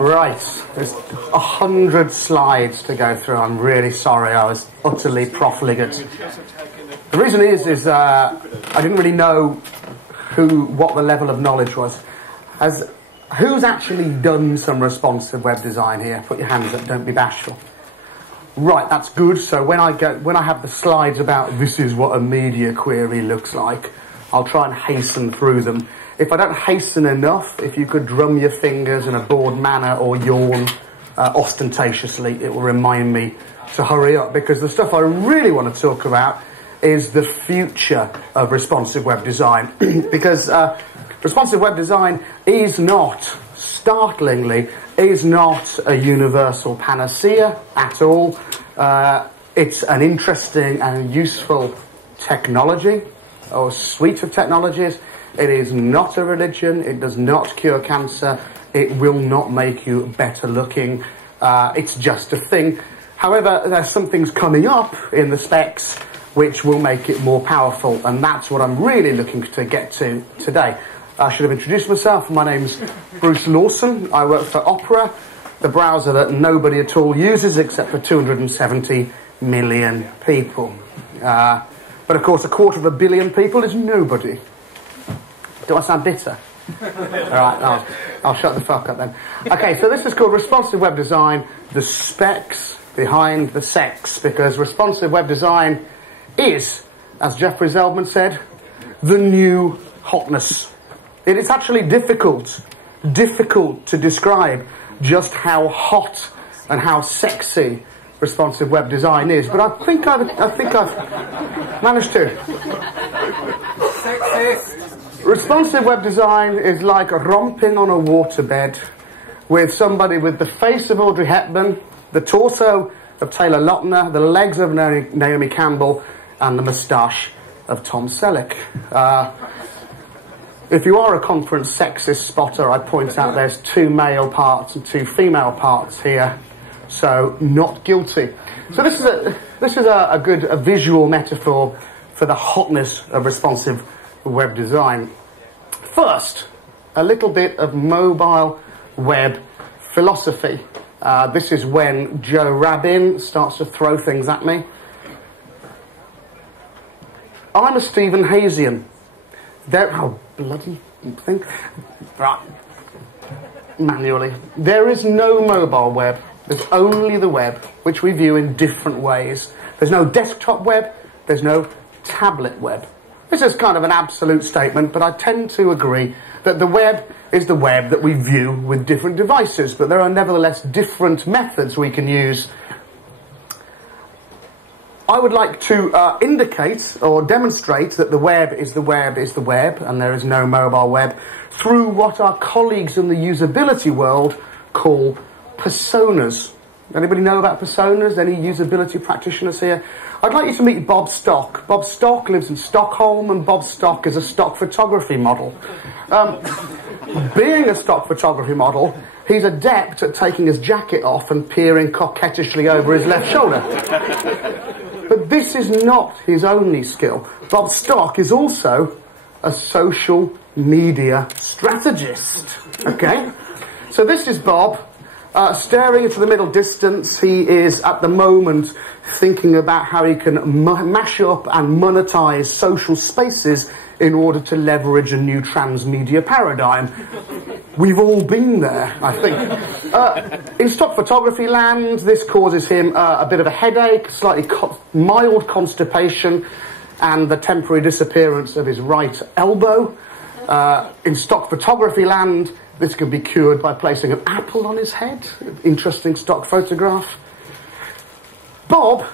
Right, there's 100 slides to go through. I'm really sorry, I was utterly profligate. The reason is I didn't really know what the level of knowledge was. Who's actually done some responsive web design here? Put your hands up, don't be bashful. Right, that's good. So when I have the slides about this is what a media query looks like, I'll try and hasten through them. If I don't hasten enough, if you could drum your fingers in a bored manner or yawn ostentatiously, it will remind me to hurry up, because the stuff I really want to talk about is the future of responsive web design. Because responsive web design is not, startlingly, is not a universal panacea at all. It's an interesting and useful technology, or suite of technologies. It is not a religion. It does not cure cancer. It will not make you better looking. It's just a thing. However, there's some things coming up in the specs which will make it more powerful, and that's what I'm really looking to get to today. I should have introduced myself. My name's Bruce Lawson. I work for Opera, the browser that nobody at all uses except for 270 million people. But of course, 250 million people is nobody. Do I sound bitter? Alright, I'll shut the fuck up then. Okay, so this is called responsive web design, the specs behind the sex, because responsive web design is, as Jeffrey Zeldman said, the new hotness. It is actually difficult to describe just how hot and how sexy responsive web design is, but I think I've managed to. Sexist. Responsive web design is like romping on a waterbed with somebody with the face of Audrey Hepburn, the torso of Taylor Lautner, the legs of Naomi Campbell, and the moustache of Tom Selleck. If you are a conference sexist spotter, I point out there's 2 male parts and 2 female parts here, so not guilty. So this is a good visual metaphor for the hotness of responsive web design. First, a little bit of mobile web philosophy. This is when Joe Rabin starts to throw things at me. I'm a Stephen Hayesian. Oh, bloody thing. Right. Manually. There is no mobile web. There's only the web, which we view in different ways. There's no desktop web. There's no tablet web. This is kind of an absolute statement, but I tend to agree that the web is the web that we view with different devices, but there are nevertheless different methods we can use. I would like to indicate or demonstrate that the web is the web is the web, and there is no mobile web, through what our colleagues in the usability world call personas. Anybody know about personas? Any usability practitioners here? I'd like you to meet Bob Stock. Bob Stock lives in Stockholm, and Bob Stock is a stock photography model. Being a stock photography model, he's adept at taking his jacket off and peering coquettishly over his left shoulder. But this is not his only skill. Bob Stock is also a social media strategist. Okay? So this is Bob. Staring into the middle distance, he is at the moment thinking about how he can mash up and monetize social spaces in order to leverage a new transmedia paradigm. We've all been there, I think. In stock photography land, this causes him a bit of a headache, slightly mild constipation, and the temporary disappearance of his right elbow. In stock photography land, this can be cured by placing an apple on his head. Interesting stock photograph. Bob,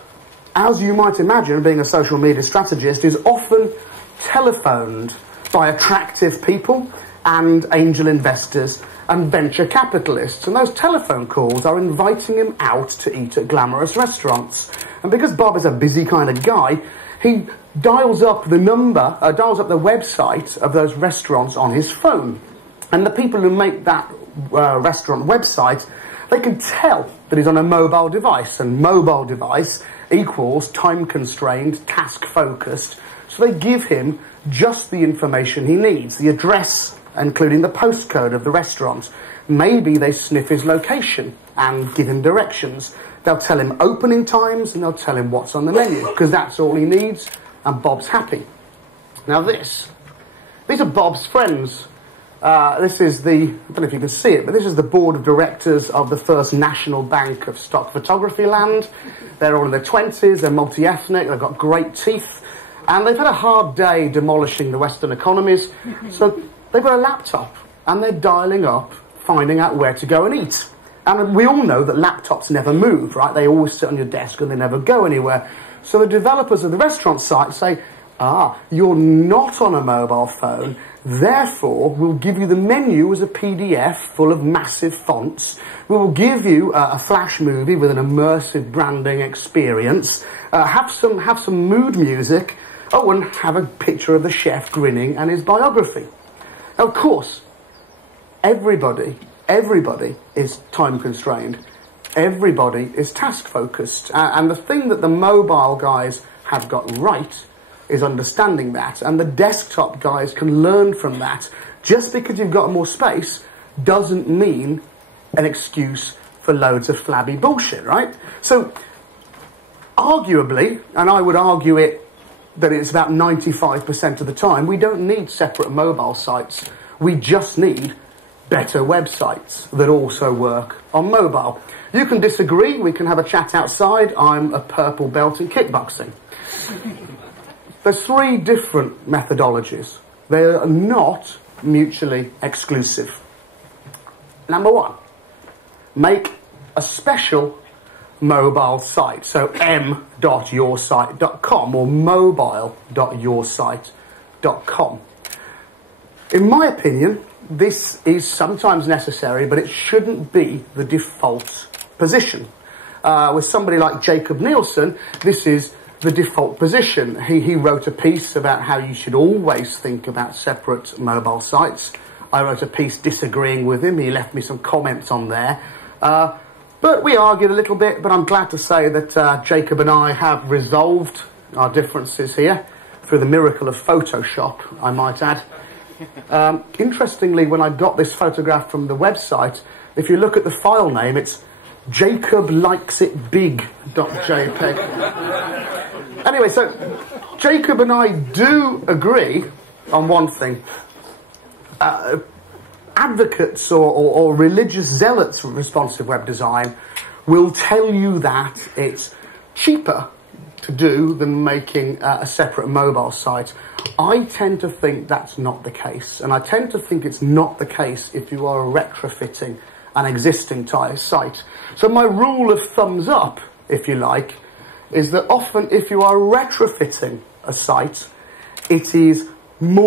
as you might imagine, being a social media strategist, is often telephoned by attractive people and angel investors and venture capitalists. And those telephone calls are inviting him out to eat at glamorous restaurants. And because Bob is a busy kind of guy, he dials up the website of those restaurants on his phone. And the people who make that restaurant website, they can tell that he's on a mobile device, and mobile device equals time-constrained, task-focused. So they give him just the information he needs, the address, including the postcode of the restaurant, Maybe they sniff his location and give him directions. They'll tell him opening times and they'll tell him what's on the menu, because that's all he needs, and Bob's happy. Now these are Bob's friends. This is the, I don't know if you can see it, but this is the board of directors of the First National Bank of Stock Photography Land. They're all in their 20s, they're multi-ethnic, they've got great teeth, and they've had a hard day demolishing the Western economies, so they've got a laptop, and they're dialing up, finding out where to go and eat. And we all know that laptops never move, right? They always sit on your desk and they never go anywhere. So the developers of the restaurant site say, you're not on a mobile phone, therefore we'll give you the menu as a PDF full of massive fonts. We will give you a flash movie with an immersive branding experience, have some mood music, and have a picture of the chef grinning and his biography. Now, of course, everybody is time constrained. Everybody is task focused. And the thing that the mobile guys have got right is understanding that. And the desktop guys can learn from that. Just because you've got more space doesn't mean an excuse for loads of flabby bullshit, right? So, arguably, and I would argue it that it's about 95% of the time, we don't need separate mobile sites. We just need better websites that also work on mobile. You can disagree, we can have a chat outside. I'm a purple belt in kickboxing. There's 3 different methodologies. They are not mutually exclusive. Number 1, make a special mobile site. So m.yoursite.com or mobile.yoursite.com. In my opinion, this is sometimes necessary, but it shouldn't be the default position. With somebody like Jacob Nielsen, this is the default position. He wrote a piece about how you should always think about separate mobile sites. I wrote a piece disagreeing with him. He left me some comments on there. But we argued a little bit, but I'm glad to say that Jacob and I have resolved our differences here through the miracle of Photoshop, I might add. Interestingly, when I got this photograph from the website, if you look at the file name, it's jacoblikesitbig.jpg. Anyway, so Jacob and I do agree on one thing. Advocates or religious zealots for responsive web design will tell you that it's cheaper to do than making a separate mobile site. I tend to think that's not the case, and I tend to think it's not the case if you are retrofitting an existing site. So my rule of thumbs up, if you like, is that often if you are retrofitting a site, it is an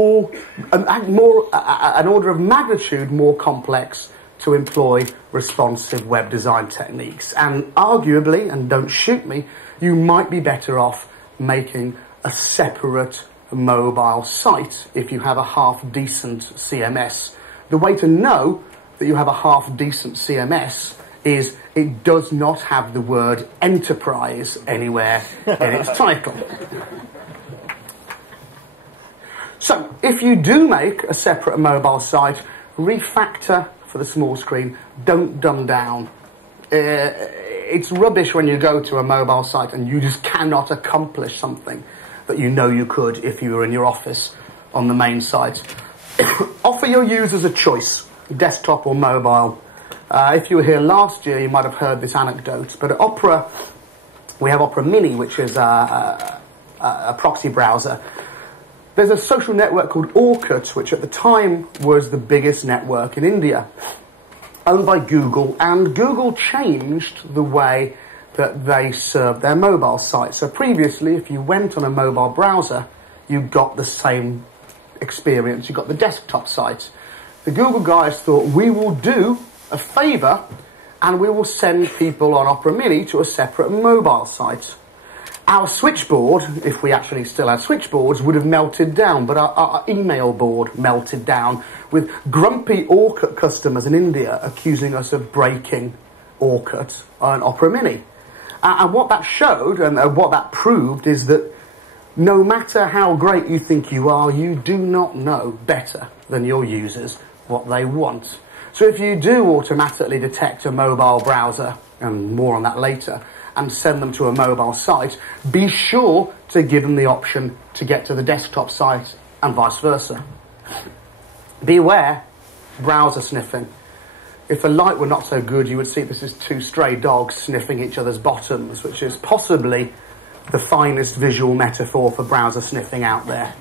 order of magnitude more complex to employ responsive web design techniques. And arguably, and don't shoot me, you might be better off making a separate mobile site if you have a half-decent CMS. The way to know that you have a half-decent CMS is it does not have the word enterprise anywhere in its title. So, if you do make a separate mobile site, refactor for the small screen, don't dumb down. It's rubbish when you go to a mobile site and you just cannot accomplish something that you know you could if you were in your office on the main site. Offer your users a choice, desktop or mobile. If you were here last year, you might have heard this anecdote, but at Opera, we have Opera Mini, which is a proxy browser. There's a social network called Orkut, which at the time was the biggest network in India, owned by Google, and Google changed the way that they served their mobile site. So previously, if you went on a mobile browser, you got the same experience. You got the desktop site. The Google guys thought, we will do a favour and we will send people on Opera Mini to a separate mobile site. Our switchboard, if we actually still had switchboards, would have melted down, but our email board melted down with grumpy Orkut customers in India accusing us of breaking Orkut on Opera Mini. And what that showed, and what that proved, is that no matter how great you think you are, you do not know better than your users what they want. So if you do automatically detect a mobile browser, and more on that later, and send them to a mobile site, be sure to give them the option to get to the desktop site and vice versa. Beware browser sniffing. If the light were not so good, you would see this is two stray dogs sniffing each other's bottoms, which is possibly the finest visual metaphor for browser sniffing out there.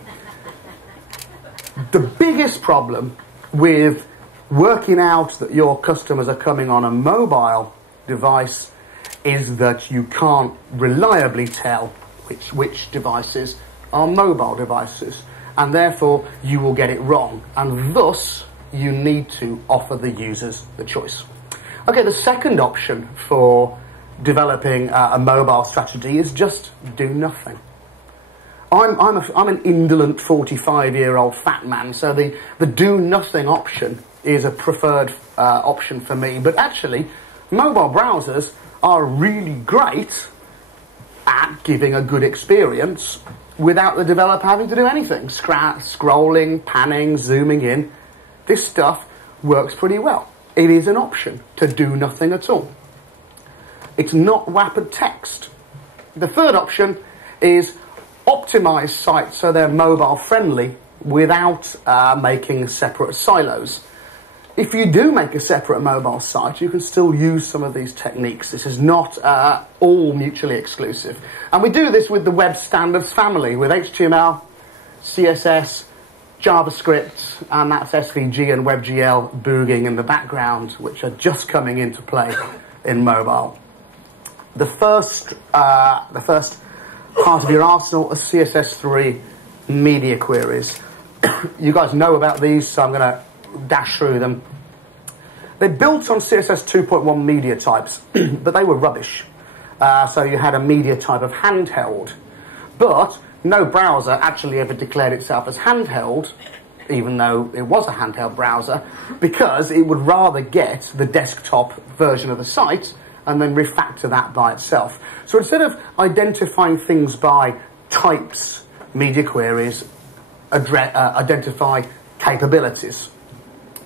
The biggest problem with working out that your customers are coming on a mobile device is that you can't reliably tell which devices are mobile devices, and therefore you will get it wrong, and thus you need to offer the users the choice. Okay, the second option for developing a mobile strategy is just do nothing. I'm an indolent 45-year-old fat man, so the do nothing option is a preferred option for me. But actually, mobile browsers are really great at giving a good experience without the developer having to do anything. Scrolling, panning, zooming in. This stuff works pretty well. It is an option to do nothing at all. It's not wrappered text. The third option is optimize sites so they're mobile friendly without making separate silos. If you do make a separate mobile site, you can still use some of these techniques. This is not all mutually exclusive. And we do this with the web standards family, with HTML, CSS, JavaScript, and that's SVG and WebGL booging in the background, which are just coming into play in mobile. The first part of your arsenal are CSS3 media queries. You guys know about these, so I'm going to dash through them. They're built on CSS 2.1 media types, but they were rubbish. So you had a media type of handheld. But no browser actually ever declared itself as handheld, even though it was a handheld browser, because it would rather get the desktop version of the site and then refactor that by itself. So instead of identifying things by types, media queries identify capabilities.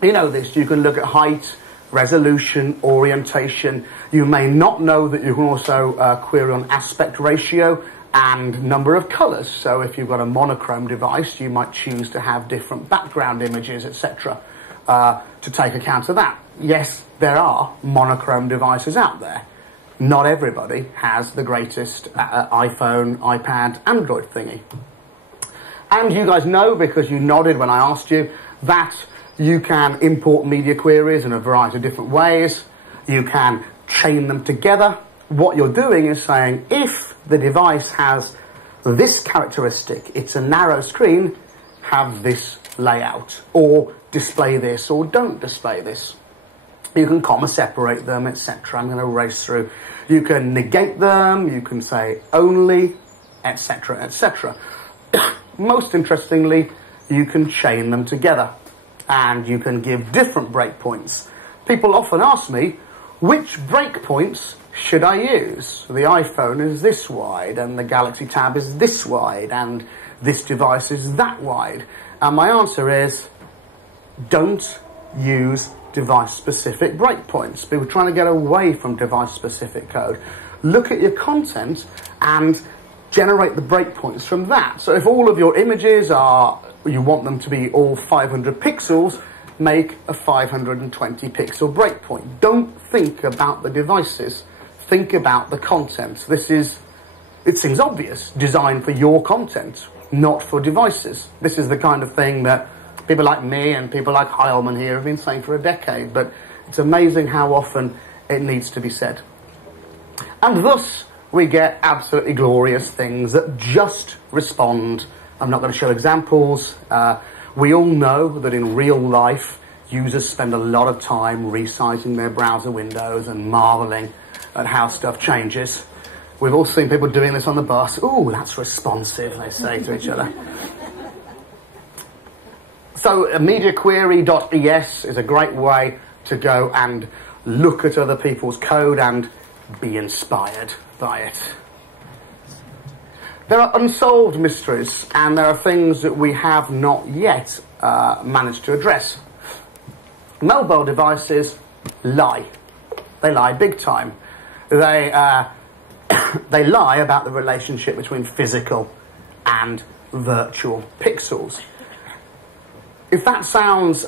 You know this, you can look at height, resolution, orientation. You may not know that you can also query on aspect ratio and number of colours. So if you've got a monochrome device, you might choose to have different background images, etc. To take account of that. Yes, there are monochrome devices out there. Not everybody has the greatest iPhone, iPad, Android thingy. And you guys know, because you nodded when I asked you, that you can import media queries in a variety of different ways. You can chain them together. What you're doing is saying, if the device has this characteristic, it's a narrow screen, have this layout, or display this, or don't display this. You can comma separate them, etc. I'm going to race through. You can negate them, you can say only, etc., etc. Most interestingly, you can chain them together, and you can give different breakpoints. People often ask me, which breakpoints should I use? The iPhone is this wide, and the Galaxy Tab is this wide, and this device is that wide. And my answer is, don't use device-specific breakpoints. People are trying to get away from device-specific code. Look at your content and generate the breakpoints from that. So if all of your images are, you want them to be all 500 pixels, make a 520 pixel breakpoint. Don't think about the devices. Think about the content. It seems obvious, designed for your content, not for devices. This is the kind of thing that people like me and people like Heilman here have been saying for a decade, but it's amazing how often it needs to be said. And thus, we get absolutely glorious things that just respond. I'm not going to show examples. We all know that in real life, users spend a lot of time resizing their browser windows and marveling at how stuff changes. We've all seen people doing this on the bus. Ooh, that's responsive, they say to each other. So mediaquery.es is a great way to go and look at other people's code and be inspired by it. There are unsolved mysteries, and there are things that we have not yet managed to address. Mobile devices lie. They lie big time. They lie about the relationship between physical and virtual pixels. If that sounds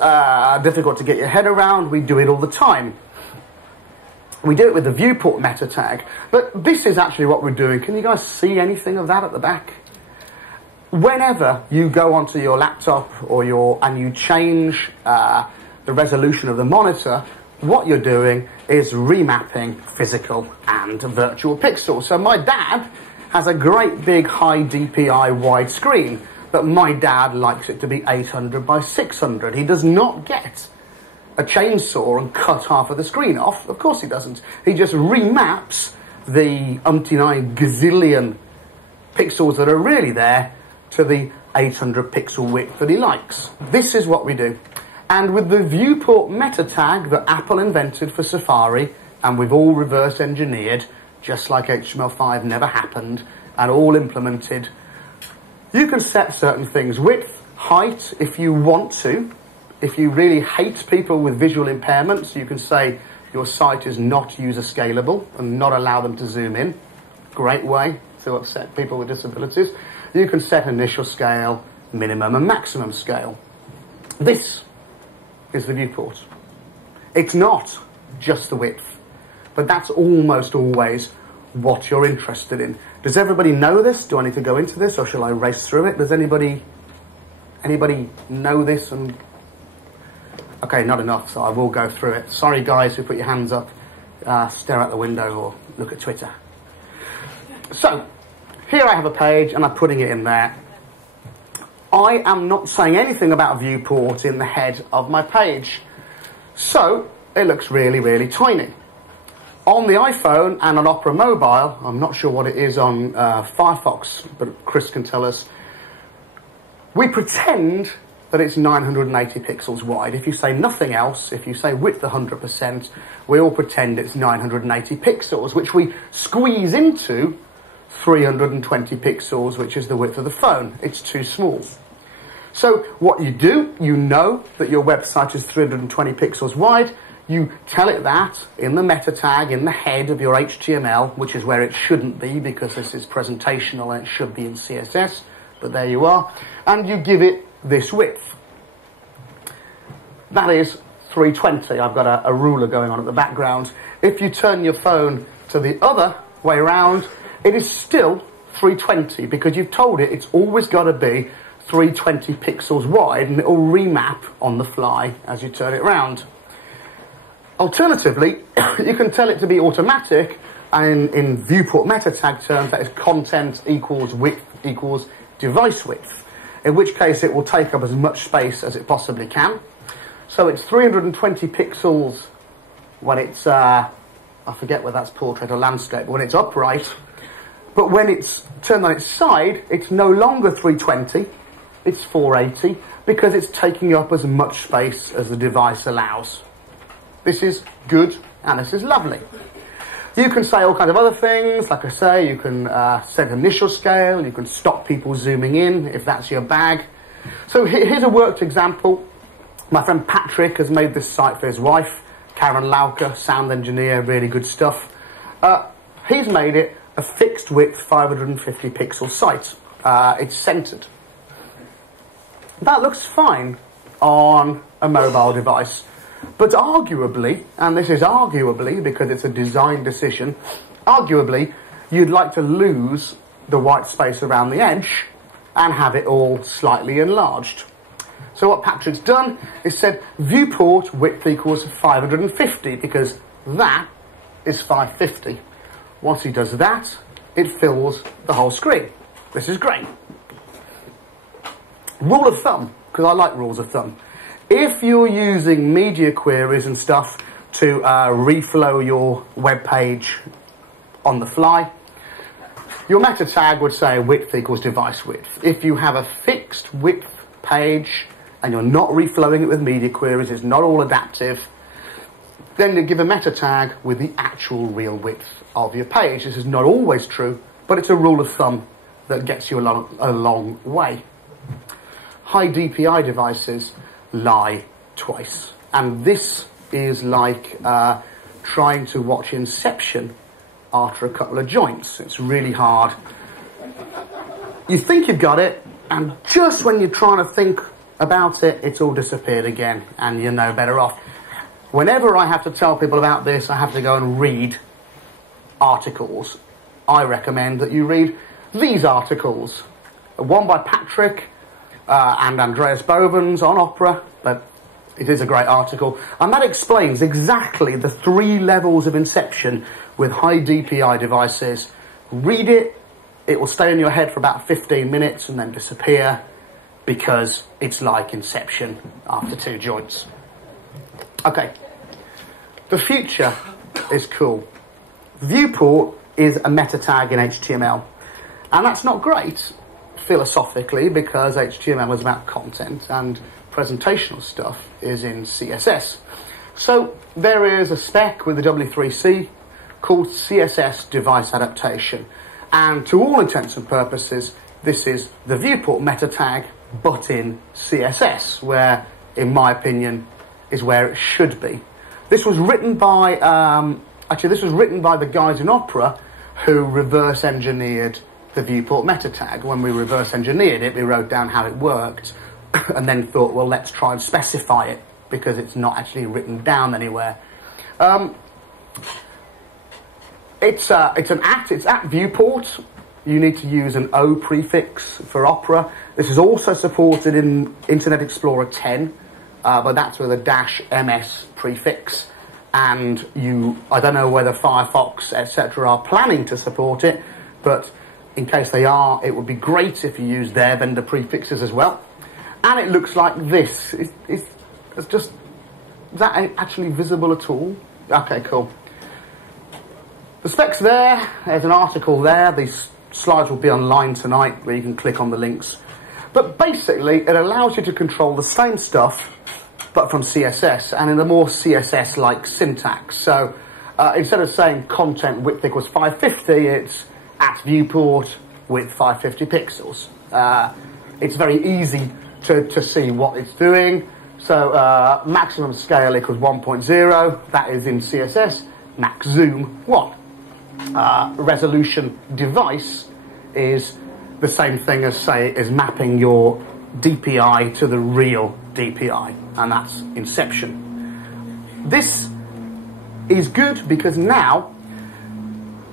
difficult to get your head around, we do it all the time. We do it with the viewport meta tag, but this is actually what we're doing. Can you guys see anything of that at the back? Whenever you go onto your laptop and you change the resolution of the monitor, what you're doing is remapping physical and virtual pixels. So my dad has a great big high DPI wide screen, but my dad likes it to be 800 by 600. He does not get a chainsaw and cut half of the screen off. Of course he doesn't. He just remaps the umpty-nine gazillion pixels that are really there to the 800 pixel width that he likes. This is what we do. And with the viewport meta tag that Apple invented for Safari, and we've all reverse engineered, just like HTML5 never happened, and all implemented, you can set certain things. Width, height, if you want to. If you really hate people with visual impairments, you can say your site is not user scalable and not allow them to zoom in. Great way to upset people with disabilities. You can set initial scale, minimum and maximum scale. This is the viewport. It's not just the width, but that's almost always what you're interested in. Does everybody know this? Do I need to go into this, or shall I race through it? Does anybody know this? And okay, not enough, so I will go through it. Sorry guys who put your hands up, stare out the window or look at Twitter. So, here I have a page and I'm putting it in there. I am not saying anything about viewport in the head of my page. So, it looks really, really tiny. On the iPhone and on Opera Mobile, I'm not sure what it is on Firefox, but Chris can tell us, we pretend that it's 980 pixels wide. If you say nothing else, if you say width 100%, we all pretend it's 980 pixels, which we squeeze into 320 pixels, which is the width of the phone. It's too small. So what you do, you know that your website is 320 pixels wide. You tell it that in the meta tag, in the head of your HTML, which is where it shouldn't be because this is presentational and it should be in CSS, but there you are. And you give it this width. That is 320. I've got a ruler going on at the background. If you turn your phone to the other way around, it is still 320 because you've told it it's always got to be 320 pixels wide, and it will remap on the fly as you turn it around. Alternatively, you can tell it to be automatic, and in viewport meta tag terms, that is content equals width equals device width, in which case it will take up as much space as it possibly can. So it's 320 pixels when it's, I forget whether that's portrait or landscape, when it's upright. But when it's turned on its side, it's no longer 320, it's 480, because it's taking up as much space as the device allows. This is good, and this is lovely. You can say all kinds of other things. Like I say, you can set initial scale, you can stop people zooming in if that's your bag. So here's a worked example. My friend Patrick has made this site for his wife, Karen Lauker, sound engineer, really good stuff. He's made it a fixed width 550 pixel site. It's centered. That looks fine on a mobile device. But arguably, and this is arguably because it's a design decision, arguably you'd like to lose the white space around the edge and have it all slightly enlarged. So what Patrick's done is said viewport width equals 550 because that is 550. Once he does that, it fills the whole screen. This is great. Rule of thumb, because I like rules of thumb. If you're using media queries and stuff to reflow your web page on the fly, your meta tag would say width equals device width. If you have a fixed width page and you're not reflowing it with media queries, it's not all adaptive, then you give a meta tag with the actual real width of your page. This is not always true, but it's a rule of thumb that gets you a long way. High DPI devices lie twice. And this is like trying to watch Inception after a couple of joints. It's really hard. You think you've got it, and just when you're trying to think about it, it's all disappeared again, and you're no better off. Whenever I have to tell people about this, I have to go and read articles. I recommend that you read these articles. One by Patrick and Andreas Bovens on Opera, but it is a great article. And that explains exactly the 3 levels of Inception with high DPI devices. Read it, it will stay in your head for about 15 minutes and then disappear, because it's like Inception after 2 joints. Okay, the future is cool. Viewport is a meta tag in HTML, and that's not great philosophically, because HTML is about content and presentational stuff is in CSS. So there is a spec with the W3C called CSS device adaptation, and to all intents and purposes this is the viewport meta tag, but in CSS, where in my opinion is where it should be. This was written by this was written by the guys in Opera who reverse engineered the viewport meta tag. When we reverse engineered it, we wrote down how it worked and then thought, well, let's try and specify it, because it's not actually written down anywhere. It's at viewport. You need to use an O prefix for Opera. This is also supported in Internet Explorer 10, but that's with a -ms prefix. And I don't know whether Firefox, etc. are planning to support it, but in case they are, it would be great if you use their vendor prefixes as well. And it looks like this. Is that actually visible at all? Okay, cool. The spec's there. There's an article there. These slides will be online tonight, where you can click on the links. But basically, it allows you to control the same stuff, but from CSS, and in a more CSS-like syntax. So instead of saying content width equals 550, it's at viewport width 550 pixels. It's very easy to see what it's doing. So maximum scale equals 1.0, that is in CSS. Max zoom 1. Resolution device is the same thing as, say, is mapping your DPI to the real DPI, and that's Inception. This is good because now,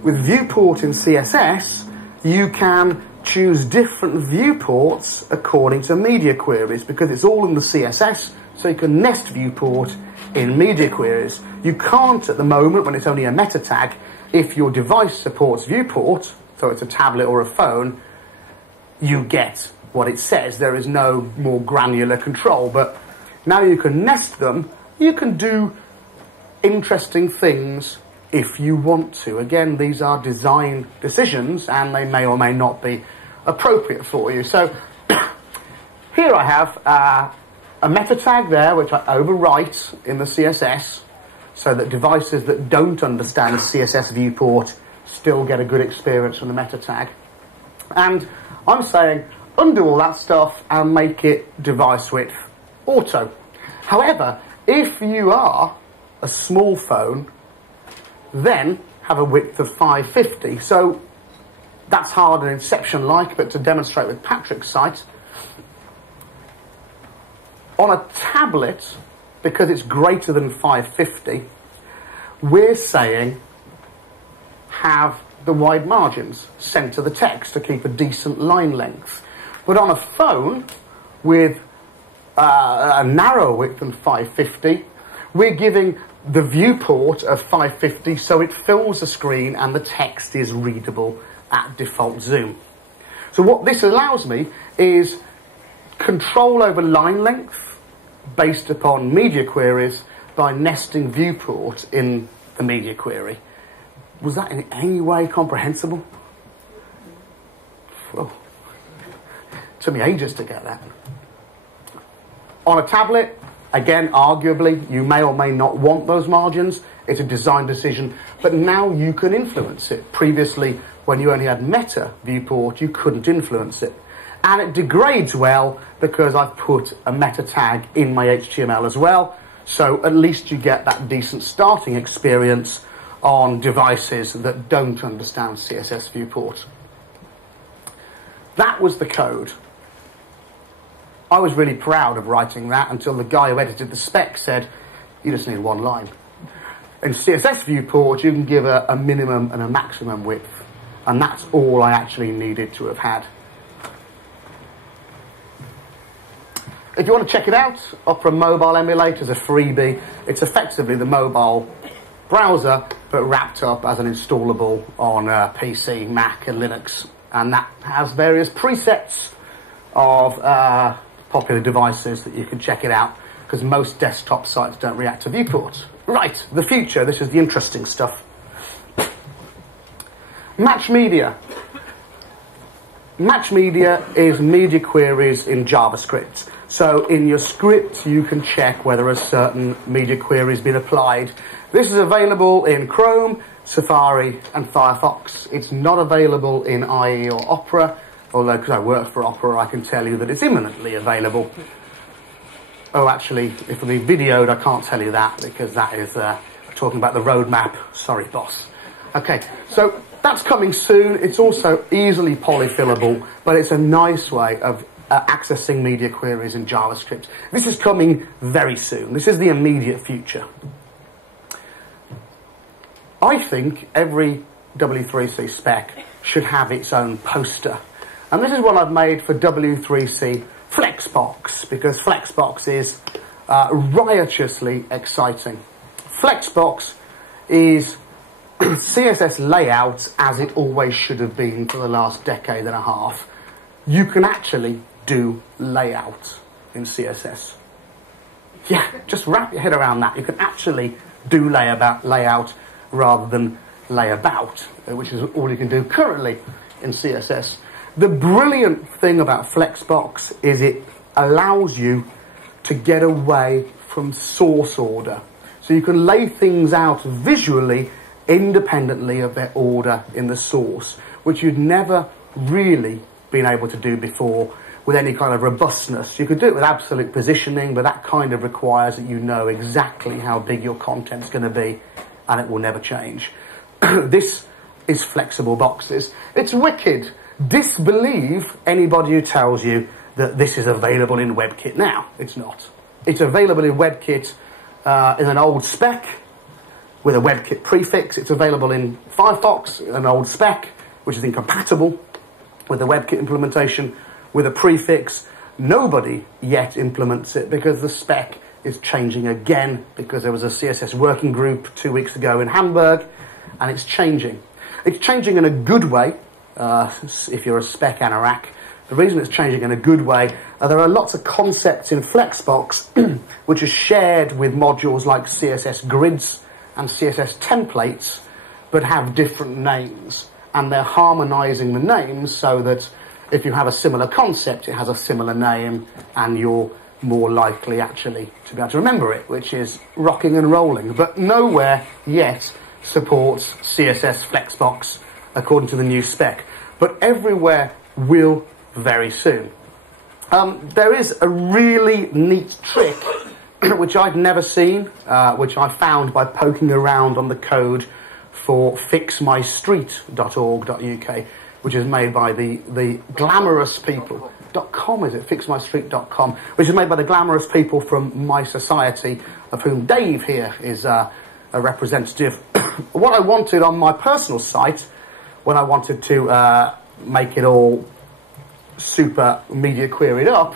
with viewport in CSS, you can choose different viewports according to media queries, because it's all in the CSS, so you can nest viewport in media queries. You can't at the moment, when it's only a meta tag. If your device supports viewport, so it's a tablet or a phone, you get what it says. There is no more granular control, but now you can nest them. You can do interesting things if you want to. Again, these are design decisions, and they may or may not be appropriate for you. So here I have a meta tag there, which I overwrite in the CSS, so that devices that don't understand CSS viewport still get a good experience from the meta tag. And I'm saying undo all that stuff and make it device width auto. However, if you are a small phone, then have a width of 550. So that's hard and Inception-like, but to demonstrate with Patrick's site, on a tablet, because it's greater than 550, we're saying have the wide margins, center the text to keep a decent line length. But on a phone with a narrower width than 550, we're giving the viewport of 550 so it fills the screen and the text is readable at default zoom. So what this allows me is control over line length based upon media queries by nesting viewport in the media query. Was that in any way comprehensible? Oh, took me ages to get that. On a tablet, again, arguably, you may or may not want those margins. It's a design decision, but now you can influence it. Previously, when you only had meta viewport, you couldn't influence it. And it degrades well because I've put a meta tag in my HTML as well. So at least you get that decent starting experience on devices that don't understand CSS viewport. That was the code. I was really proud of writing that until the guy who edited the spec said, you just need one line. In CSS viewport, you can give a minimum and a maximum width, and that's all I actually needed to have had. If you want to check it out, Opera Mobile Emulator is a freebie. It's effectively the mobile browser, but wrapped up as an installable on PC, Mac, and Linux. And that has various presets of popular devices that you can check it out, because most desktop sites don't react to viewports. Right, the future. This is the interesting stuff. Match media. Match media is media queries in JavaScript. So in your script, you can check whether a certain media query has been applied. This is available in Chrome, Safari, and Firefox. It's not available in IE or Opera, although because I work for Opera, I can tell you that it's imminently available. Oh, actually, if it'll be videoed, I can't tell you that, because that is talking about the roadmap. Sorry, boss. Okay, so that's coming soon. It's also easily polyfillable, but it's a nice way of accessing media queries in JavaScript. This is coming very soon. This is the immediate future. I think every W3C spec should have its own poster. And this is what I've made for W3C Flexbox, because Flexbox is riotously exciting. Flexbox is CSS layout as it always should have been for the last decade and a half. You can actually do layout in CSS. Yeah, just wrap your head around that. You can actually do layout rather than layabout, which is all you can do currently in CSS. The brilliant thing about Flexbox is it allows you to get away from source order. So you can lay things out visually independently of their order in the source, which you'd never really been able to do before with any kind of robustness. You could do it with absolute positioning, but that kind of requires that you know exactly how big your content's going to be, and it will never change. This is flexible boxes. It's wicked. Disbelieve anybody who tells you that this is available in WebKit now. It's not. It's available in WebKit in an old spec with a WebKit prefix. It's available in Firefox, an old spec, which is incompatible with the WebKit implementation, with a prefix. Nobody yet implements it because the spec is changing again, because there was a CSS working group 2 weeks ago in Hamburg, and it's changing. It's changing in a good way, if you're a spec anorak. The reason it's changing in a good way, there are lots of concepts in Flexbox which are shared with modules like CSS grids and CSS templates, but have different names. And they're harmonizing the names so that if you have a similar concept, it has a similar name, and you're more likely actually to be able to remember it, which is rocking and rolling. But nowhere yet supports CSS Flexbox according to the new spec. But everywhere will very soon. There is a really neat trick which I'd never seen, which I found by poking around on the code for fixmystreet.org.uk, which is made by the glamorous people. .com, is it? Fixmystreet.com, which is made by the glamorous people from My Society, of whom Dave here is a representative. What I wanted on my personal site, when I wanted to make it all super media queried up,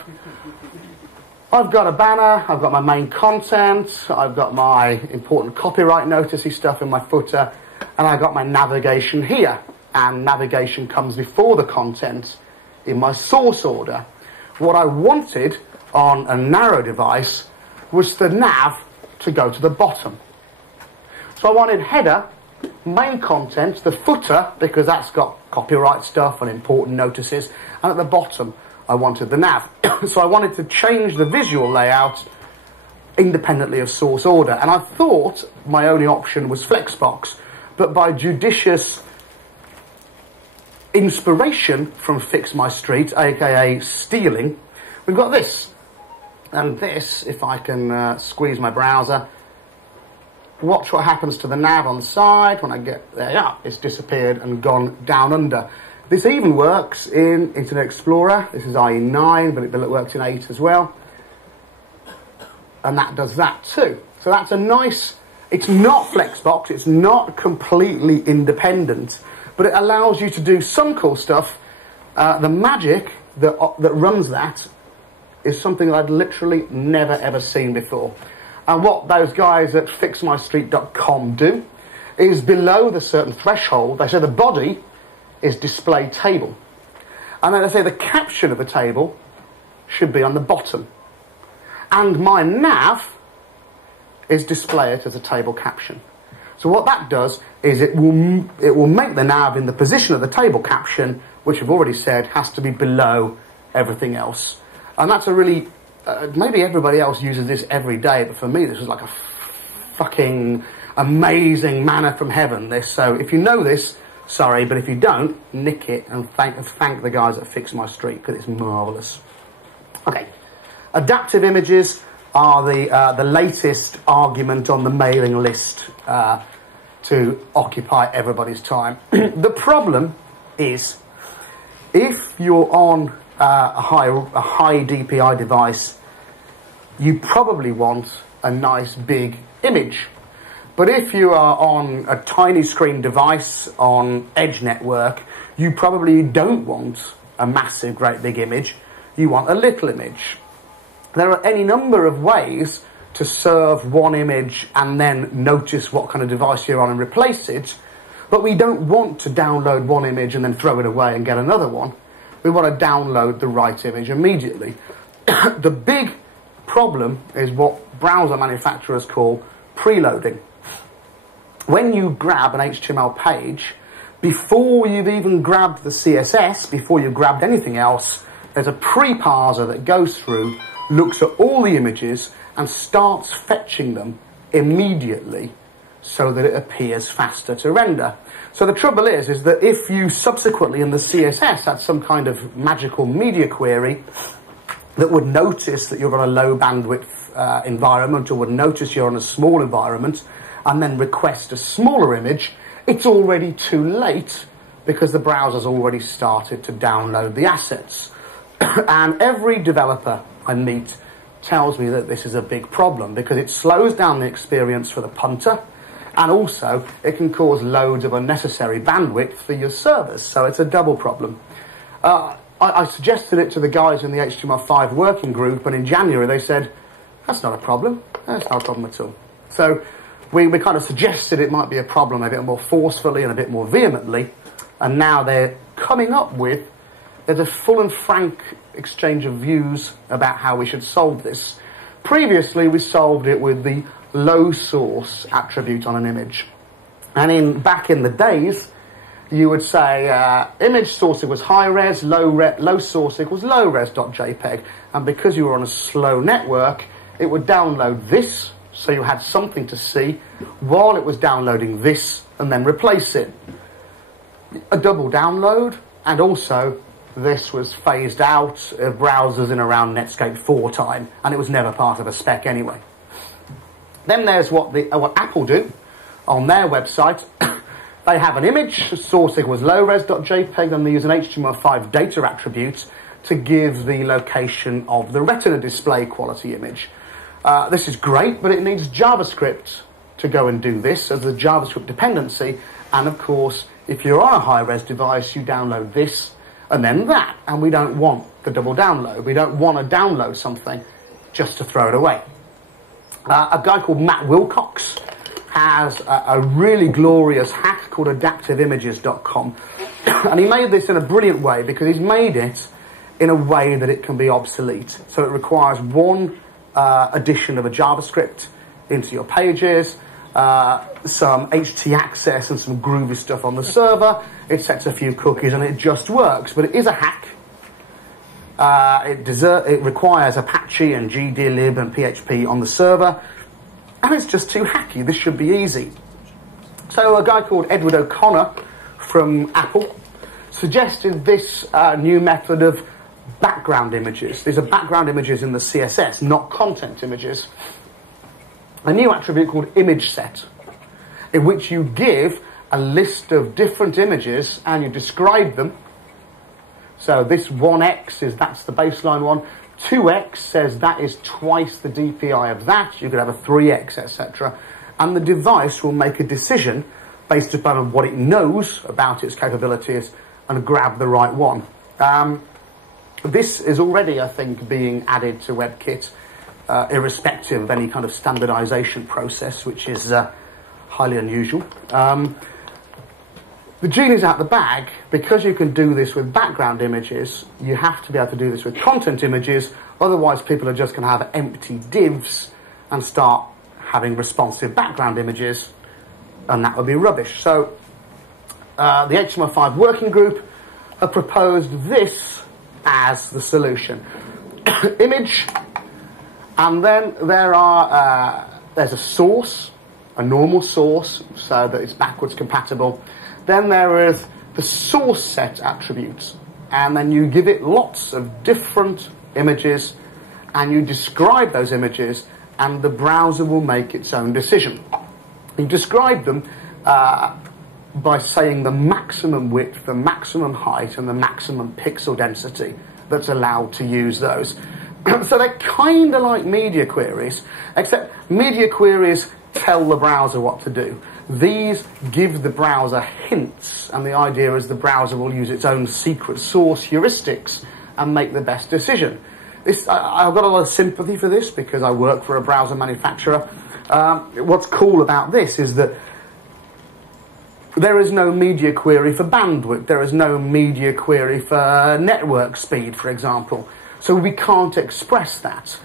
I've got a banner, I've got my main content, I've got my important copyright noticey stuff in my footer, and I've got my navigation here. And navigation comes before the content in my source order. What I wanted on a narrow device was the nav to go to the bottom. So I wanted header, main content, the footer, because that's got copyright stuff and important notices, and at the bottom I wanted the nav. So I wanted to change the visual layout independently of source order, and I thought my only option was Flexbox, but by judicious inspiration from Fix My Street, aka stealing, we've got this. And this, if I can squeeze my browser, watch what happens to the nav on the side. When I get there, yeah, it's disappeared and gone down under. This even works in Internet Explorer. This is IE 9, but it works in 8 as well. And that does that too. So that's a nice, it's not Flexbox, it's not completely independent, but it allows you to do some cool stuff. The magic that runs that is something that I'd literally never ever seen before. And what those guys at fixmystreet.com do is below the certain threshold, they say the body is display table. And then they say the caption of the table should be on the bottom. And my nav is display it as a table caption. So what that does is it will make the nav in the position of the table caption, which I've already said has to be below everything else. And that's a really, maybe everybody else uses this every day, but for me this was like a fucking amazing manna from heaven, this. So if you know this, sorry, but if you don't, nick it and thank the guys at Fix My Street, because it's marvellous. Okay, adaptive images are the latest argument on the mailing list to occupy everybody's time. The problem is, if you're on a high DPI device, you probably want a nice big image. But if you are on a tiny screen device on Edge network, you probably don't want a massive, great big image. You want a little image. There are any number of ways to serve one image and then notice what kind of device you're on and replace it. But we don't want to download one image and then throw it away and get another one. We want to download the right image immediately. The big problem is what browser manufacturers call preloading. When you grab an HTML page, before you've even grabbed the CSS, before you've grabbed anything else, there's a pre-parser that goes through, looks at all the images and starts fetching them immediately so that it appears faster to render. So the trouble is that if you subsequently in the CSS had some kind of magical media query that would notice that you're on a low bandwidth environment, or would notice you're on a small environment and then request a smaller image, it's already too late because the browser's already started to download the assets. And every developer I meet tells me that this is a big problem because it slows down the experience for the punter, and also it can cause loads of unnecessary bandwidth for your servers. So it's a double problem. I suggested it to the guys in the HTML5 working group, and in January they said, that's not a problem. That's not a problem at all. So we kind of suggested it might be a problem a bit more forcefully and a bit more vehemently, and now they're coming up with, there's a full and frank exchange of views about how we should solve this. Previously we solved it with the low source attribute on an image. And back in the days, you would say image source equals high res, low source equals low res.jpg. And because you were on a slow network, it would download this, so you had something to see, while it was downloading this, and then replace it. A double download, and also this was phased out of browsers in around Netscape 4 time, and it was never part of a spec anyway. Then there's what Apple do on their website. They have an image, source equals low-res.jpg, and they use an HTML5 data attribute to give the location of the Retina display quality image. This is great, but it needs JavaScript to go and do this as the JavaScript dependency. And of course, if you're on a high-res device, you download this and then that. And we don't want the double download. We don't want to download something just to throw it away. A guy called Matt Wilcox has a really glorious hack called adaptiveimages.com. And he made this in a brilliant way because he's made it in a way that it can be obsolete. So it requires one addition of a JavaScript into your pages, some HT-access and some groovy stuff on the server. It sets a few cookies and it just works. But it is a hack. It requires Apache and gdlib and PHP on the server. And it's just too hacky. This should be easy. So a guy called Edward O'Connor from Apple suggested this new method of background images. These are background images in the CSS, not content images. A new attribute called image set, in which you give a list of different images and you describe them. So this 1x that's the baseline one. 2x says that is twice the DPI of that. You could have a 3x, etc. And the device will make a decision based upon what it knows about its capabilities and grab the right one. This is already, I think, being added to WebKit, irrespective of any kind of standardization process, which is highly unusual. The genie's out the bag. Because you can do this with background images, you have to be able to do this with content images, otherwise people are just going to have empty divs and start having responsive background images, and that would be rubbish. So the HTML5 working group have proposed this as the solution. Image, and then there's a source, a normal source, so that it's backwards compatible. Then there is the source set attributes, and then you give it lots of different images and you describe those images, and the browser will make its own decision. You describe them by saying the maximum width, the maximum height, and the maximum pixel density that's allowed to use those. So they're kind of like media queries, except media queries tell the browser what to do. These give the browser hints, and the idea is the browser will use its own secret source heuristics and make the best decision. I've got a lot of sympathy for this because I work for a browser manufacturer. What's cool about this is that there is no media query for bandwidth. There is no media query for network speed, for example. So we can't express that.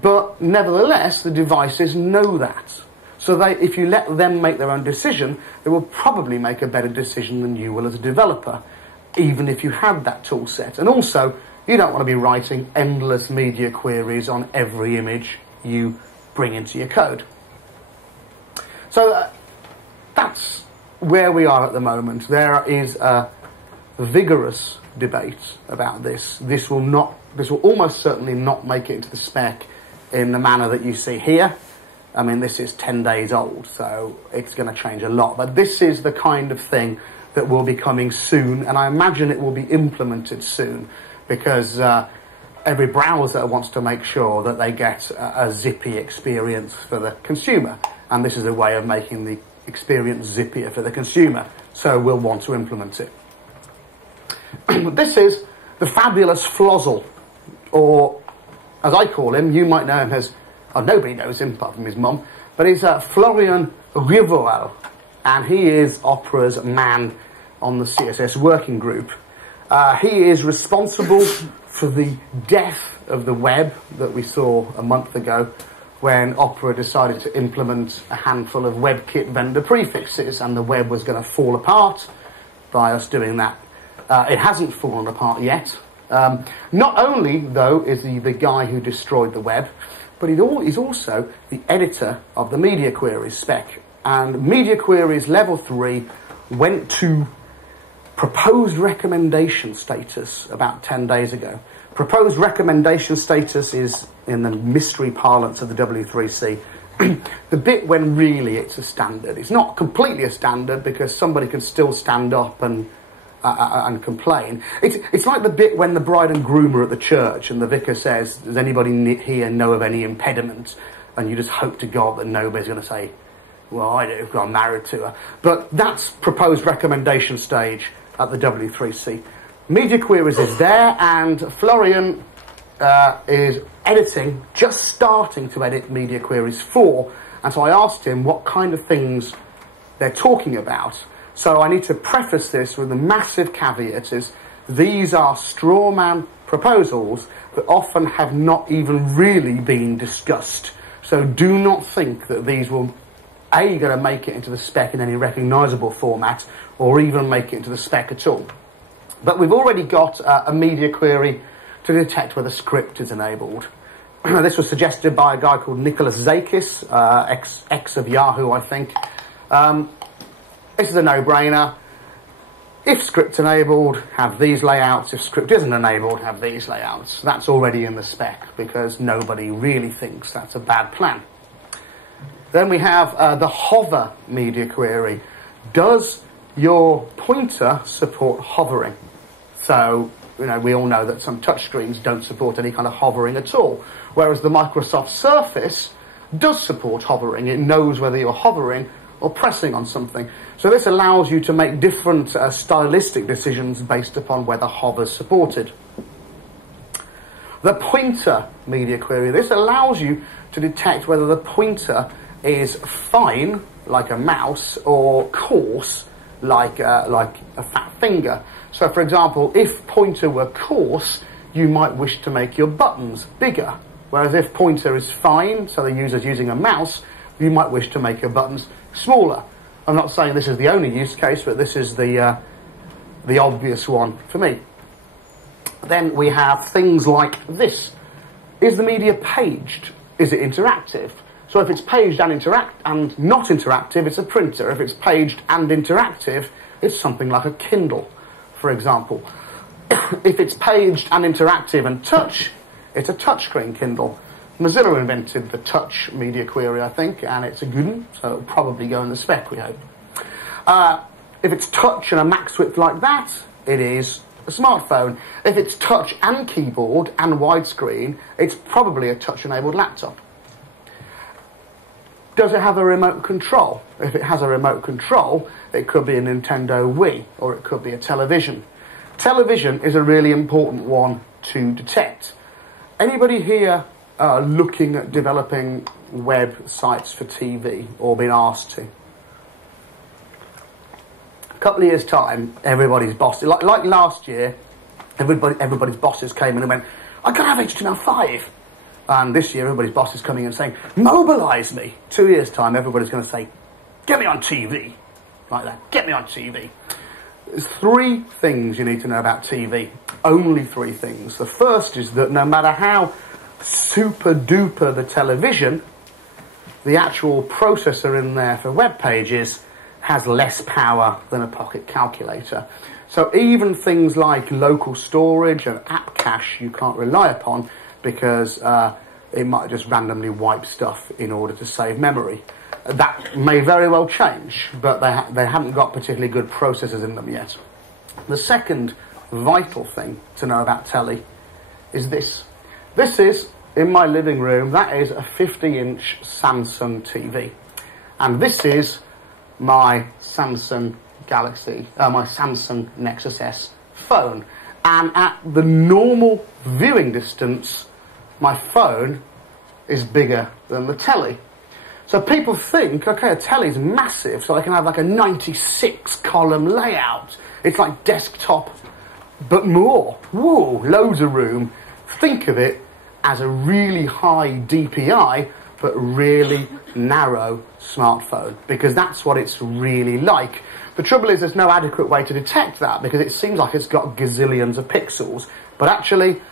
But nevertheless, the devices know that. So if you let them make their own decision, they will probably make a better decision than you will as a developer, even if you had that tool set. And also, you don't want to be writing endless media queries on every image you bring into your code. So that's where we are at the moment. There is a vigorous debate about this. This will almost certainly not make it into the spec in the manner that you see here. I mean, this is 10 days old, so it's going to change a lot. But this is the kind of thing that will be coming soon, and I imagine it will be implemented soon, because every browser wants to make sure that they get a zippy experience for the consumer. And this is a way of making the experience zippier for the consumer, so we'll want to implement it. This is the fabulous Flozzle, or as I call him, you might know him as, nobody knows him apart from his mum, but he's Florian Rivoal, and he is Opera's man on the CSS working group. He is responsible for the death of the web that we saw a month ago when Opera decided to implement a handful of WebKit vendor prefixes, and the web was going to fall apart by us doing that. It hasn't fallen apart yet. Not only, though, is he the guy who destroyed the web, but he's also the editor of the media queries spec. And media queries level 3 went to proposed recommendation status about 10 days ago. Proposed recommendation status is, in the mystery parlance of the W3C, the bit when really it's a standard. It's not completely a standard because somebody can still stand up and complain. It's like the bit when the bride and groom are at the church and the vicar says, does anybody here know of any impediment? And you just hope to God that nobody's going to say, well, I do, because I'm married to her. But that's proposed recommendation stage at the W3C. Media queries is there, and Florian is editing, just starting to edit media queries 4. And so I asked him what kind of things they're talking about. So I need to preface this with a massive caveat is these are straw man proposals that often have not even really been discussed. So do not think that these will going to make it into the spec in any recognisable format, or even make it into the spec at all. But we've already got a media query to detect whether script is enabled. This was suggested by a guy called Nicholas Zakis, ex of Yahoo, I think. This is a no-brainer. If script enabled, have these layouts. If script isn't enabled, have these layouts. That's already in the spec because nobody really thinks that's a bad plan. Then we have the hover media query. Does your pointer support hovering? So, you know, we all know that some touchscreens don't support any kind of hovering at all, whereas the Microsoft Surface does support hovering. It knows whether you're hovering or pressing on something. So this allows you to make different stylistic decisions based upon whether hover's supported. The pointer media query. This allows you to detect whether the pointer is fine, like a mouse, or coarse, like a fat finger. So for example, if pointer were coarse, you might wish to make your buttons bigger. Whereas if pointer is fine, so the user's using a mouse, you might wish to make your buttons smaller. I'm not saying this is the only use case, but this is the obvious one for me. Then we have things like this. Is the media paged? Is it interactive? So if it's paged and not interactive, it's a printer. If it's paged and interactive, it's something like a Kindle, for example. If it's paged and interactive and touch, it's a touchscreen Kindle. Mozilla invented the touch media query, I think, and it's a good one, so it'll probably go in the spec, we hope. If it's touch and a max width like that, it is a smartphone. If it's touch and keyboard and widescreen, it's probably a touch-enabled laptop. Does it have a remote control? If it has a remote control, it could be a Nintendo Wii, or it could be a television. Television is a really important one to detect. Anybody here looking at developing websites for TV, or been asked to? A couple of years' time, everybody's bosses, like last year, everybody's bosses came in and went, I can't have HTML5. And this year, everybody's boss is coming in and saying, mobilise me. 2 years' time, everybody's going to say, get me on TV. Like that, get me on TV. There's 3 things you need to know about TV. Only 3 things. The first is that no matter how super duper the television, the actual processor in there for web pages has less power than a pocket calculator. So even things like local storage and app cache you can't rely upon, because it might just randomly wipe stuff in order to save memory. That may very well change, but they haven't got particularly good processors in them yet. The second vital thing to know about telly is this. This is, in my living room, that is a 50-inch Samsung TV. And this is my Samsung Galaxy, my Samsung Nexus S phone. And at the normal viewing distance, my phone is bigger than the telly. So people think, okay, a telly's massive, so I can have like a 96-column layout. It's like desktop, but more. Whoa, loads of room. Think of it as a really high DPI, but really narrow smartphone, because that's what it's really like. The trouble is there's no adequate way to detect that, because it seems like it's got gazillions of pixels. But actually,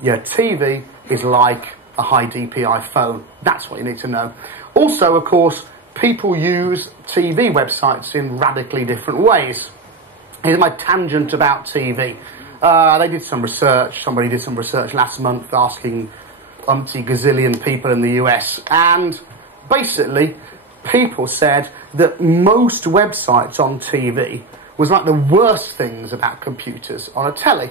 your TV is like a high DPI phone. That's what you need to know. Also, of course, people use TV websites in radically different ways. Here's my tangent about TV. They did some research. Somebody did some research last month asking umpty gazillion people in the US. And basically, people said that most websites on TV was like the worst things about computers on a telly.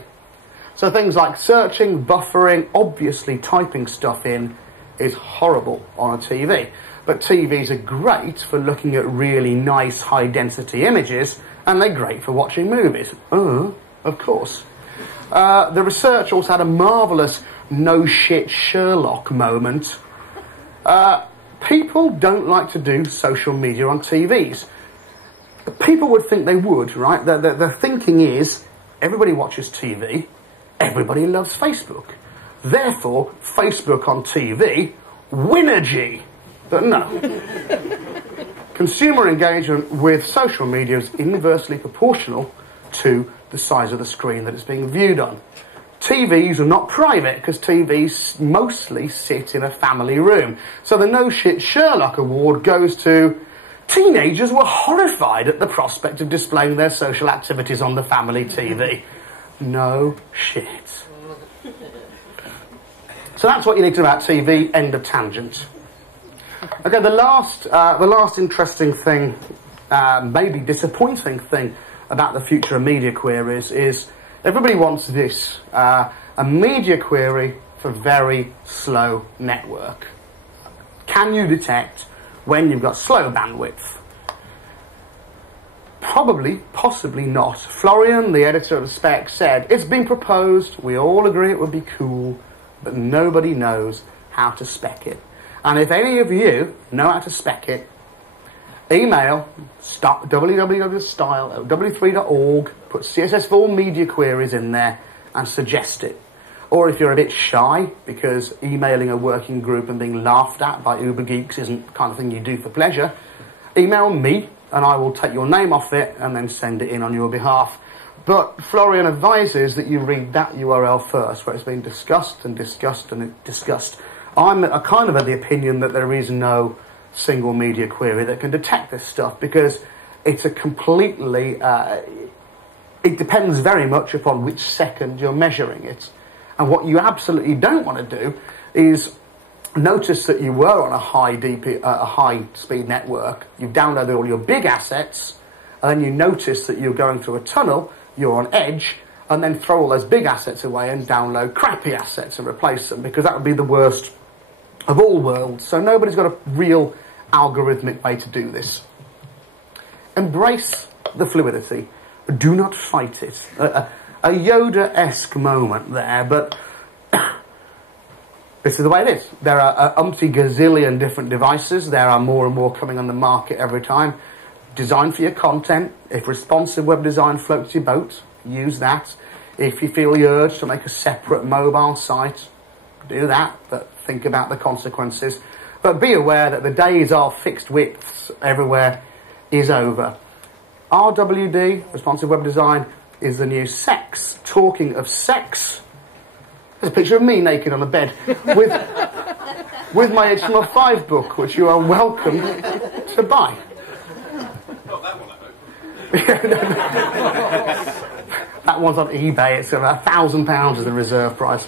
So things like searching, buffering, obviously typing stuff in is horrible on a TV. But TVs are great for looking at really nice high-density images, and they're great for watching movies. Of course. The research also had a marvellous no-shit Sherlock moment. People don't like to do social media on TVs. People would think they would, right? The thinking is, everybody watches TV, everybody loves Facebook. Therefore, Facebook on TV, Winergy. But no. Consumer engagement with social media is inversely proportional to the size of the screen that it's being viewed on. TVs are not private, because TVs mostly sit in a family room. So the no shit Sherlock award goes to Teenagers were horrified at the prospect of displaying their social activities on the family TV. No shit. So that's what you need to know about TV, end of tangent. Okay, the last interesting thing, maybe disappointing thing about the future of media queries is everybody wants this, a media query for very slow network. Can you detect when you've got slow bandwidth? Probably, possibly not. Florian, the editor of the spec, said, it's been proposed, we all agree it would be cool, but nobody knows how to spec it. And if any of you know how to spec it, email www.style@w3.org, put CSS4 media queries in there and suggest it. Or if you're a bit shy, because emailing a working group and being laughed at by Uber geeks isn't the kind of thing you do for pleasure, email me and I will take your name off it and then send it in on your behalf. But Florian advises that you read that URL first, where it's been discussed and discussed and discussed. I'm kind of of the opinion that there is no single media query that can detect this stuff, because it's a completely... it depends very much upon which second you're measuring it. And what you absolutely don't want to do is notice that you were on a high-speed network, you've downloaded all your big assets, and then you notice that you're going through a tunnel, you're on edge, and then throw all those big assets away and download crappy assets and replace them, because that would be the worst of all worlds. So nobody's got a real algorithmic way to do this. Embrace the fluidity. Do not fight it. A Yoda-esque moment there, but this is the way it is. There are umpty gazillion different devices. There are more and more coming on the market every time. Design for your content. If responsive web design floats your boat, use that. If you feel the urge to make a separate mobile site, do that, but think about the consequences. But be aware that the days of fixed widths everywhere is over. RWD, responsive web design, is the new sex. Talking of sex, there's a picture of me naked on a bed with my HTML5 book, which you are welcome to buy. Not that one, I hope. That one's on eBay. It's about £1,000 as the reserve price.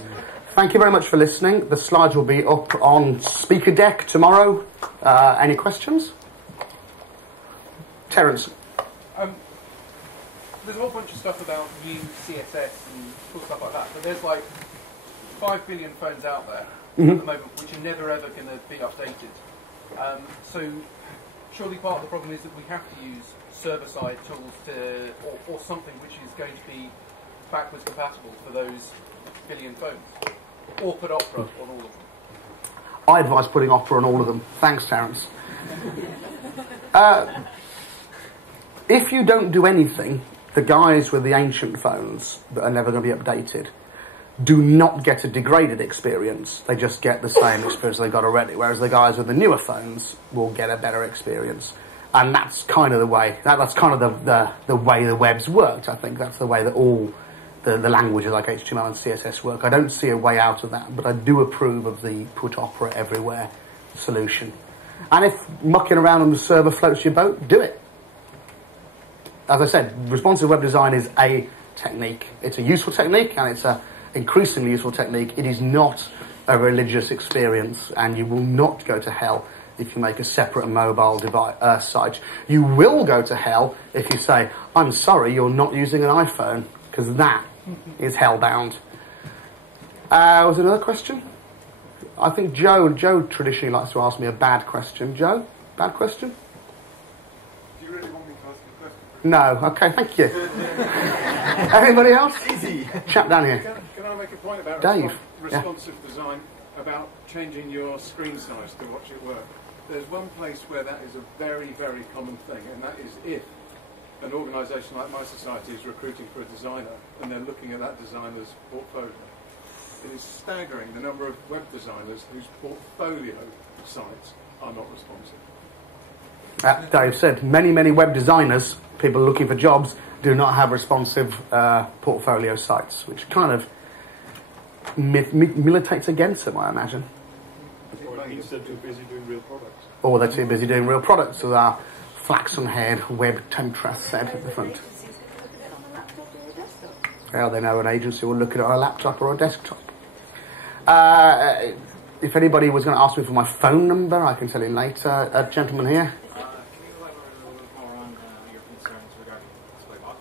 Thank you very much for listening. The slides will be up on Speaker Deck tomorrow. Any questions? Terence. There's a whole bunch of stuff about new CSS and cool stuff like that, but there's like 5 billion phones out there at the moment which are never ever going to be updated. So surely part of the problem is that we have to use server-side tools to, or something which is going to be backwards compatible for those billion phones. Or put Opera on all of them. I advise putting Opera on all of them. Thanks, Terence. If you don't do anything, the guys with the ancient phones that are never going to be updated do not get a degraded experience. They just get the same experience they got already, whereas the guys with the newer phones will get a better experience. And that's kind of the way, that's kind of the way the web's worked. I think that's the way that all the languages like HTML and CSS work. I don't see a way out of that, but I do approve of the put Opera everywhere solution. And if mucking around on the server floats your boat, do it. As I said, responsive web design is a technique. It's a useful technique, and it's an increasingly useful technique. It is not a religious experience, and you will not go to hell if you make a separate mobile device site. You will go to hell if you say, I'm sorry, you're not using an iPhone, because that is hellbound. Was there another question? I think Joe traditionally likes to ask me a bad question. Joe, bad question? Do you really want me to ask you a question? No. Okay, thank you. Anybody else? Easy. Chap down here. Can I make a point about Dave. responsive design, about changing your screen size to watch it work? There's one place where that is a very, very common thing, and that is if an organisation like My Society is recruiting for a designer and they're looking at that designer's portfolio. It is staggering the number of web designers whose portfolio sites are not responsive. Dave said, many web designers, people looking for jobs, do not have responsive portfolio sites, which kind of militates against them, I imagine. Or they're too busy doing real products. Or they're too busy doing real products, so they're flaxen-haired web temptress said at the front. Well, they know an agency will look at it on a laptop or a desktop. If anybody was going to ask me for my phone number, I can tell you later. A gentleman here. Can you elaborate a little bit more on your concerns regarding DisplayBox?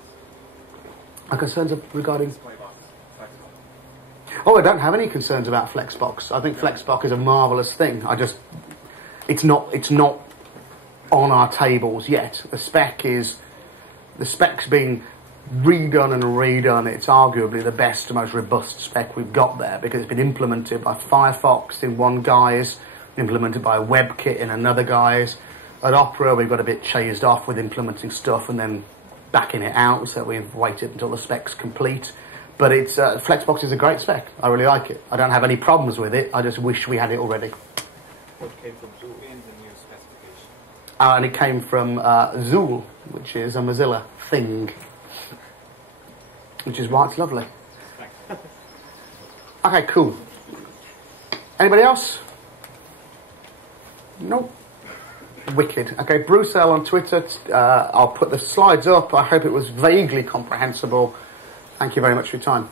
My concerns regarding... DisplayBox, Flexbox. Oh, I don't have any concerns about Flexbox. I think Flexbox is a marvellous thing. It's not on our tables yet. The spec's being redone and redone. It's arguably the best, most robust spec we've got there because it's been implemented by Firefox in one guise, implemented by WebKit in another guise. At Opera, we've got a bit chased off with implementing stuff and then backing it out, so we've waited until the spec's complete. But it's Flexbox is a great spec. I really like it. I don't have any problems with it. I just wish we had it already. What came from Zool in the new specification? And it came from Zool, which is a Mozilla thing. Which is why it's lovely. Okay, cool. Anybody else? Nope. Wicked. Okay, Bruce L on Twitter. I'll put the slides up. I hope it was vaguely comprehensible. Thank you very much for your time.